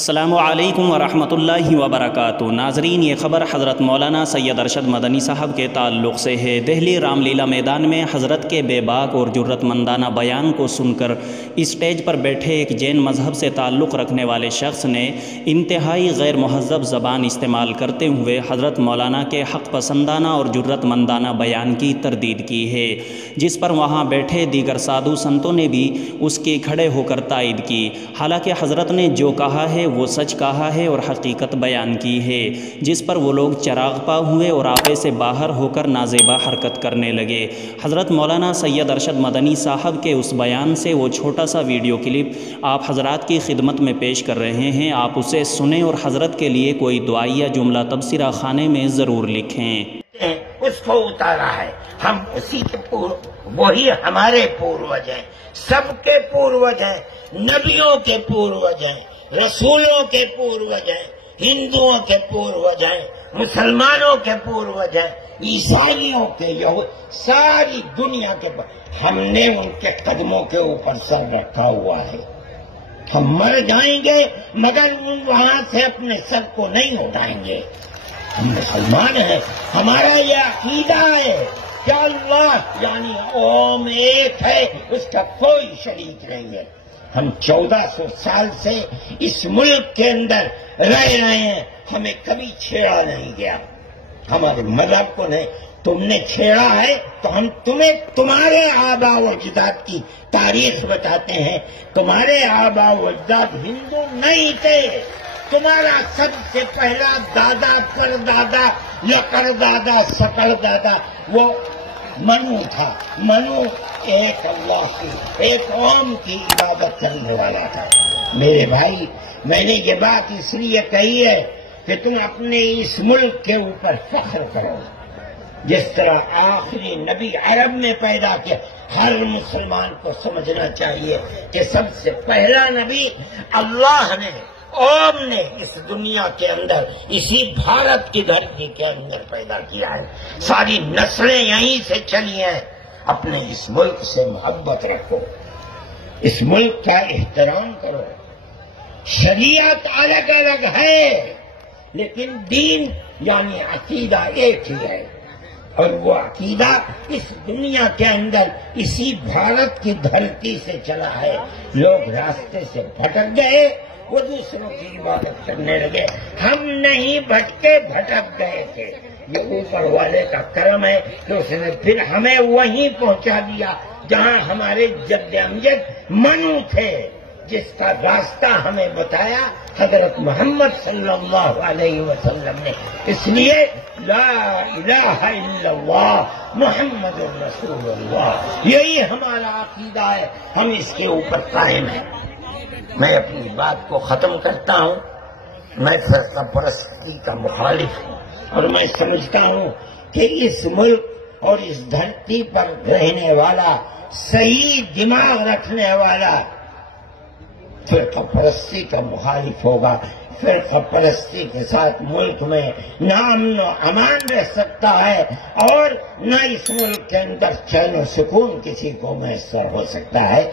السلام علیکم ورحمۃ اللہ وبرکاتہ۔ ناظرین، یہ خبر حضرت مولانا سید ارشد مدنی صاحب کے تعلق سے ہے۔ دہلی رام لیلا میدان میں حضرت کے بے باک اور جرت مندانہ بیان کو سن کر اسٹیج پر بیٹھے ایک جین مذہب سے تعلق رکھنے والے شخص نے انتہائی غیر مہذب زبان استعمال کرتے ہوئے حضرت مولانا کے حق پسندانہ اور جرت مندانہ بیان کی تردید کی ہے، جس پر وہاں بیٹھے دیگر سادھو سنتوں نے بھی اس کی کھڑے ہو کر تائید کی۔ حالانکہ حضرت نے جو کہا ہے وہ سچ کہا ہے اور حقیقت بیان کی ہے، جس پر وہ لوگ چراغ پا ہوئے اور آپے سے باہر ہو کر نازیبا حرکت کرنے لگے۔ حضرت مولانا سید ارشد مدنی صاحب کے اس بیان سے وہ چھوٹا سا ویڈیو کلپ آپ حضرات کی خدمت میں پیش کر رہے ہیں، آپ اسے سنیں اور حضرت کے لیے کوئی دعائیہ جملہ تبصرہ خانے میں ضرور لکھیں۔ اس کو اتارا ہے، ہم اسی کے وہی ہمارے پوروج ہیں، سب کے پوروج ہیں، نبیوں کے پوروج ہیں، رسولوں کے پوروج ہیں، ہندوؤں کے پوروج ہیں، مسلمانوں کے پوروج ہیں، عیسائیوں کے، ساری دنیا کے ہم نے ان کے قدموں کے اوپر سر رکھا ہوا ہے۔ ہم مر جائیں گے مگر وہاں سے اپنے سر کو نہیں اٹھائیں گے۔ ہم مسلمان ہیں، ہمارا یہ عقیدہ ہے کہ اللہ یعنی اوم ایک ہے، اس کا کوئی شریک نہیں ہے۔ ہم 1400 سال سے اس ملک کے اندر رہ رہے ہیں، ہمیں کبھی چھیڑا نہیں گیا، ہمارے مذہب کو نہیں۔ تم نے چھیڑا ہے تو ہم تمہیں تمہارے آباء و اجداد کی تاریخ بتاتے ہیں۔ تمہارے آباء و اجداد ہندو نہیں تھے، تمہارا سب سے پہلا دادا پر دادا یا کر دادا سکڑ دادا وہ منو تھا۔ منو ایک اللہ کی، ایک قوم کی عبادت کرنے والا تھا۔ میرے بھائی، میں نے یہ بات اس لیے کہی ہے کہ تم اپنے اس ملک کے اوپر فخر کرو، جس طرح آخری نبی عرب میں پیدا کیا۔ ہر مسلمان کو سمجھنا چاہیے کہ سب سے پہلا نبی اللہ نے، اوم نے اس دنیا کے اندر، اسی بھارت کی دھرتی کے اندر پیدا کیا ہے۔ ساری نسلیں یہیں سے چلی ہیں۔ اپنے اس ملک سے محبت رکھو، اس ملک کا احترام کرو۔ شریعت الگ الگ ہے لیکن دین یعنی عقیدہ ایک ہی ہے، اور وہ عقیدہ اس دنیا کے اندر اسی بھارت کی دھرتی سے چلا ہے۔ لوگ راستے سے بھٹک گئے، وہ دوسروں کی عبادت کرنے لگے، ہم نہیں بھٹکے، بھٹک گئے تھے۔ یہ اوپر والے کا کرم ہے کہ اس نے پھر ہمیں وہیں پہنچا دیا جہاں ہمارے جد امجد منو تھے، جس کا راستہ ہمیں بتایا حضرت محمد صلی اللہ علیہ وسلم نے۔ اس لیے لا الہ الا اللہ محمد رسول اللہ، یہی ہمارا عقیدہ ہے، ہم اس کے اوپر قائم ہیں۔ میں اپنی بات کو ختم کرتا ہوں۔ میں فرقہ پرستی کا مخالف ہوں، اور میں سمجھتا ہوں کہ اس ملک اور اس دھرتی پر رہنے والا، صحیح دماغ رکھنے والا فرقہ پرستی کا مخالف ہوگا۔ فرقہ پرستی کے ساتھ ملک میں نہ امن و امان رہ سکتا ہے، اور نہ اس ملک کے اندر چین و سکون کسی کو میسر ہو سکتا ہے۔